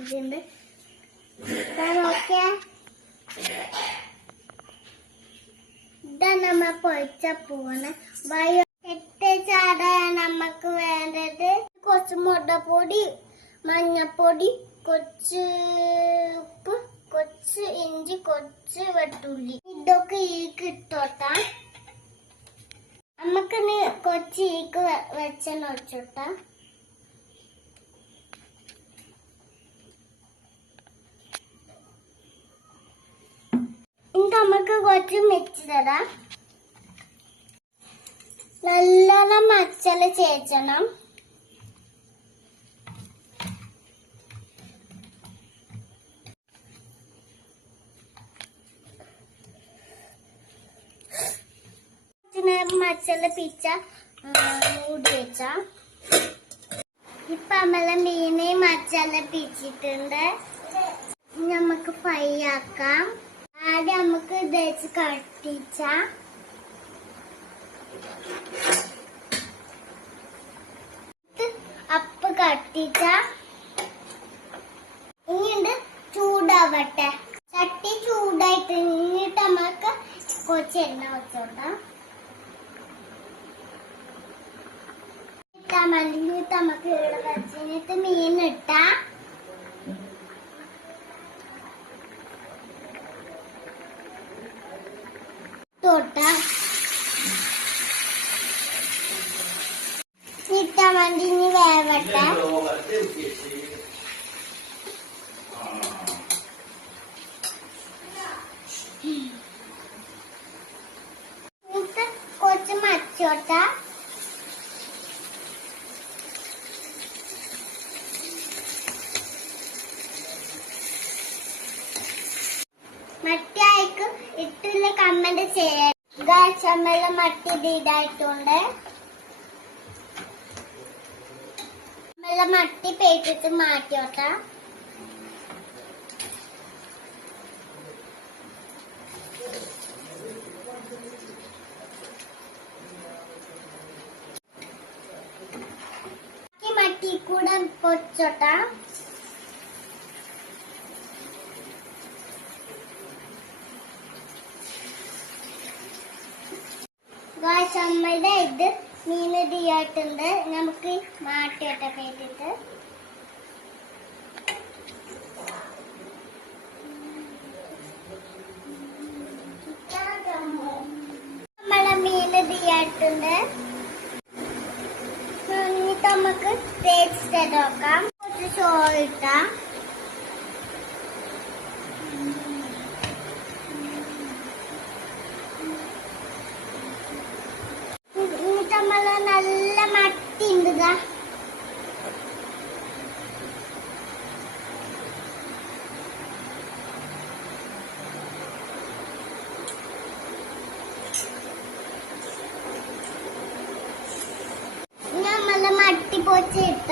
ഇട്ടിട്ടുണ്ട്. നോക്കിയാ ഇതാ നമ്മ പൊഴിച്ച പൂണ്. എട്ട് ചാടാണ് നമുക്ക് വേണ്ടത്. കുറച്ച് മുട്ടപ്പൊടി, മഞ്ഞപ്പൊടി, കുറച്ച് ഉപ്പ്, കുറച്ച് ഇഞ്ചി, കുറച്ച് വെളുത്തുള്ളി, ഇതൊക്കെ ഈക്ക് ഇട്ടോട്ടാ. നമുക്ക് കുറച്ച് ഈക്ക് വെച്ചെണ്ണ ഒഴിച്ചോട്ടാ. ഇനി നമുക്ക് കുറച്ച് മിക്സ് തരാം. നല്ലോണം മസാല ചേർക്കണം. മസാല പിച്ച മൂടി വെച്ച. ഇപ്പൊ നമ്മളെ മീനെ മസാല പിച്ചിട്ടുണ്ട്. നമുക്ക് ഫ്രൈ ആക്കാം. ആദ്യം നമുക്ക് ഇത് കട്ടിച്ച അപ്പ് കട്ടിച്ച. ഇനിയുണ്ട് ചൂടാവട്ടെ. ചട്ടി ചൂടായിട്ട് ഇന്നിട്ട് നമുക്ക് കുറച്ച് എണ്ണ വെച്ചോട്ടാം. മല്ലിട്ട് നമുക്ക് ഇവിടെ വെച്ചിട്ട് മീൻ ഇട്ടാ. ഇട്ടാൻ വേണ്ടി ഇനി വേവട്ടെ. കുറച്ച് മച്ചോട്ട. മട്ടിയായിക്ക് ഇട്ടുള്ള കമന്റ് ചെയ്യാം. ചമ്മല മട്ടി ഇതായിട്ടുണ്ട്. മട്ടി പേറ്റിട്ട് മാറ്റിയോട്ട. മട്ടി കൂടെ പൊച്ചോട്ട. നമ്മളുടെ ഇത് മീൻ റെഡിയായിട്ടുണ്ട്. നമുക്ക് മാറ്റിയോട്ടെ പേറ്റിട്ട്. നമ്മളെ മീൻ റെഡിയായിട്ടുണ്ട്. നമുക്ക് ടേസ്റ്റ് നോക്കാം. കുറച്ച് ചോറ് ഇട്ടാം. നല്ല മട്ടി ഉണ്ട്. നമ്മളെ മട്ടി പൊച്ചിട്ട